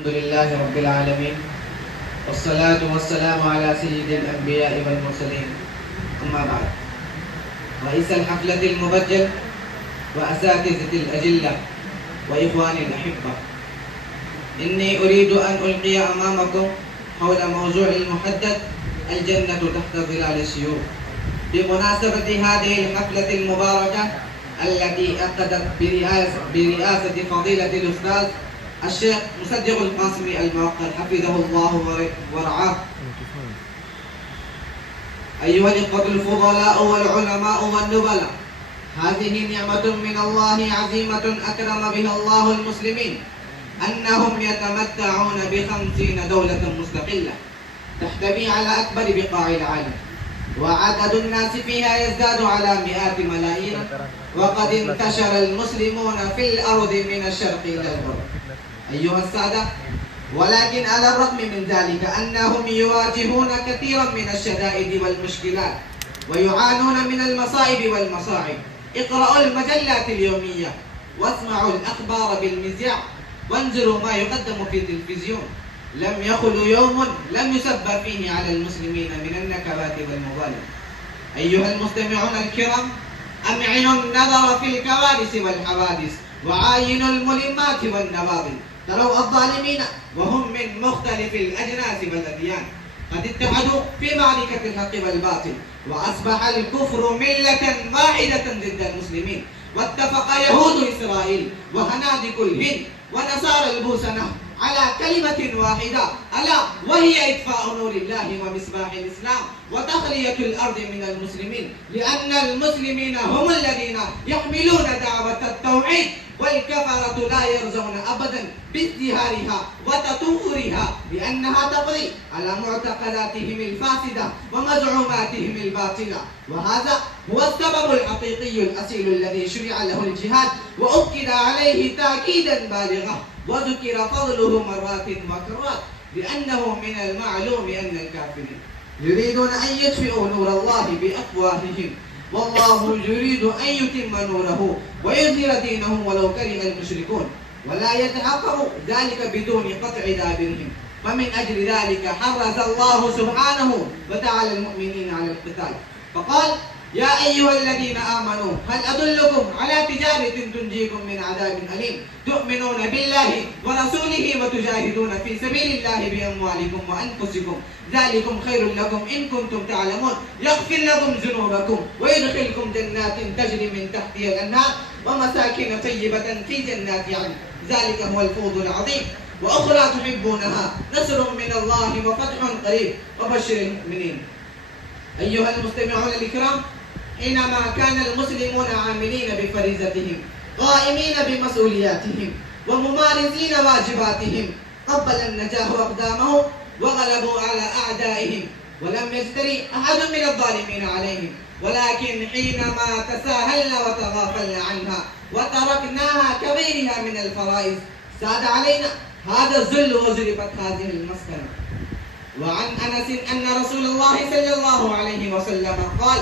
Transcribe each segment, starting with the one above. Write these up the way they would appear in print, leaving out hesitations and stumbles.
الحمد لله رب العالمين، والصلاة والسلام على سيد الأنبياء والمرسلين. أما بعد، رئيس الحفلة المبجل وأساتذة الأجلة وإخواني الأحبة، إني أريد أن ألقي أمامكم حول موضوع المحدد الجنة تحت ظلال السيوف، بمناسبة هذه الحفلة المباركة التي عقدت برئاسة فضيلة الأستاذ الشيخ مصدق القاسمي الموقر حفظه الله ورعاه. أيها الإخوة الفضلاء والعلماء والنبلاء، هذه نعمة من الله عظيمة أكرم بها الله المسلمين، أنهم يتمتعون ب50 دولة مستقلة تحتوي على أكبر بقاع العالم، وعدد الناس فيها يزداد على مئات ملايين، وقد انتشر المسلمون في الأرض من الشرق إلى الغرب. أيها السادة، ولكن على الرغم من ذلك أنهم يواجهون كثيرا من الشدائد والمشكلات، ويعانون من المصائب والمصاعب. اقرأوا المجلات اليومية، واسمعوا الأخبار بالمذياع، وانظروا ما يقدم في التلفزيون. لم يخل يوم لم يسبب فيه على المسلمين من النكبات والمظالم. أيها المستمعون الكرام، أمعنوا النظر في الكوارث والحوادث، وعاينوا الملمات والنواضل. تروا الظالمين وهم من مختلف الأجناس والأديان قد اتحدوا في معركة الحق والباطل، وأصبح الكفر ملة واحدة ضد المسلمين. واتفق يهود إسرائيل وهنادك الهند ونصارى البوسنة على كلمة واحدة، ألا وهي إطفاء نور الله ومصباح الإسلام وتخلية الأرض من المسلمين، لأن المسلمين هم الذين يحملون دعوة التوحيد، والكفرة لا يرضون أبدا بازدهارها وتطورها، لأنها تقضي على معتقداتهم الفاسدة ومزعوماتهم الباطلة. وهذا هو السبب الحقيقي الأصيل الذي شرع له الجهاد، وأكد عليه تأكيدا بالغا، وذكر فضله مرات وكرات، لأنه من المعلوم أن الكافرين يريدون أن يطفئوا نور الله بأفواههم، والله يريد أن يتم نوره ويظهر دينه ولو كره المشركون، ولا يتحقق ذلك بدون قطع دابرهم. فمن أجل ذلك حرز الله سبحانه وتعالى المؤمنين على القتال، فقال: يا أيها الذين آمنوا هل أدلكم على تجارة تنجيكم من عذاب أليم، تؤمنون بالله ورسوله وتجاهدون في سبيل الله بأموالكم وأنفسكم، ذلكم خير لكم إن كنتم تعلمون، يغفر لكم ذنوبكم ويدخلكم جنات تجري من تحتها الأنهار ومساكن طيبة في جنات عدن، ذلك هو الفوز العظيم. وأخرى تحبونها، نصر من الله وفتح قريب، وبشر المؤمنين. أيها المستمعون الكرام، حينما كان المسلمون عاملين بفريضتهم، قائمين بمسؤولياتهم، وممارسين واجباتهم، قبل النجاح أقدامهم وغلبوا على أعدائهم، ولم يجتري أحد من الظالمين عليهم. ولكن حينما تساهلنا وتغافلنا عنها وتركناها كغيرها من الفرائض، ساد علينا هذا الذل وزرفت هذه المسكنة. وعن أنس أن رسول الله صلى الله عليه وسلم قال: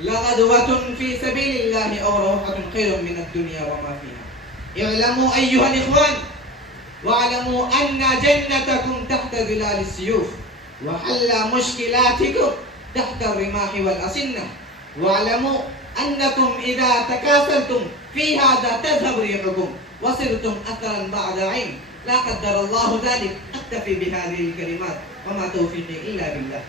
لغدوة في سبيل الله أو روحة خير من الدنيا وما فيها. اعلموا أيها الإخوان، واعلموا أن جنتكم تحت ظلال السيوف، وحل مشكلاتكم تحت الرماح والأسنة. واعلموا أنكم إذا تكاسلتم في هذا تذهب ريحكم، وصرتم أثرا بعد عين. لا قدر الله ذلك. أكتفي بهذه الكلمات، وما توفيقي إلا بالله.